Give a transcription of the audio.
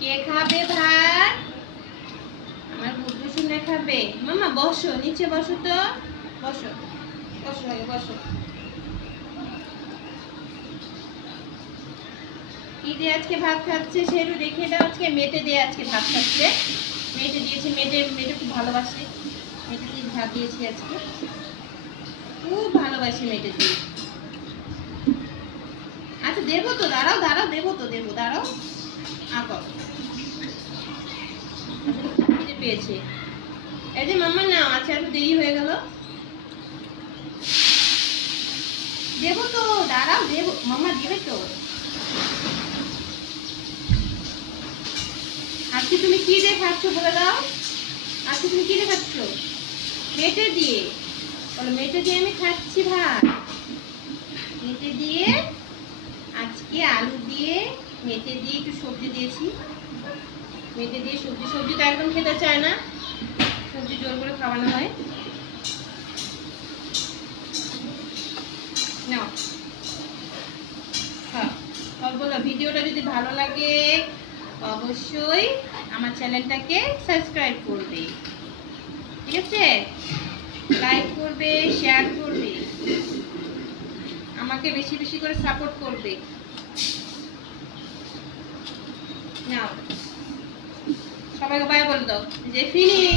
কে খাবে ভাত? আমার গুড্ডু শুনে খাবে। মামা বসো, নিচে বসো তো। বসো বসো বসো। কি দিয়ে আজকে ভাত খাচ্ছে সেরু দেখে দাও। আজকে মেটে দিয়ে আজকে ভাত খাচ্ছে। মেটে দিয়েছি, মেটে মেটে খুব ভালোবাসে। মেটে দিয়ে ভাত দিয়েছি আজকে, খুব ভালোবাসে মেটে দিয়ে। আচ্ছা দেবো তো, দাঁড়াও দাঁড়াও, দেবো তো, দেবো, দাঁড়াও। আবার পেয়েছে। এই যে মাম্মা না, আচ্ছা একটু দেরি হয়ে গেল। দেবো তো, দাঁড়াও, দেবো। মাম্মা দেবে তো। আজকে তুমি কি দিয়ে খাচ্ছ বলে দাও। আজকে তুমি কি দিয়ে খাচ্ছ? মেটে দিয়ে বলো। মেটে দিয়ে আমি খাচ্ছি ভাত। মেটে দিয়ে আজকে আলু দিয়ে, মেটে দিয়ে একটু সবজি দিয়েছি। মেটে দিয়ে সবজি, সবজি তো একদম খেতে চায় না, সবজি জোর করে খাওয়ানো হয়। নাও হ্যাঁ, বলো ভিডিওটা যদি ভালো লাগে অবশ্যই আমার চ্যানেলটাকে সাবস্ক্রাইব করবে, ঠিক আছে? লাইক করবে, শেয়ার করবে, আমাকে বেশি বেশি করে সাপোর্ট করবে। নাও সবাইকে বাই বলে দাও যে ফিনিশ।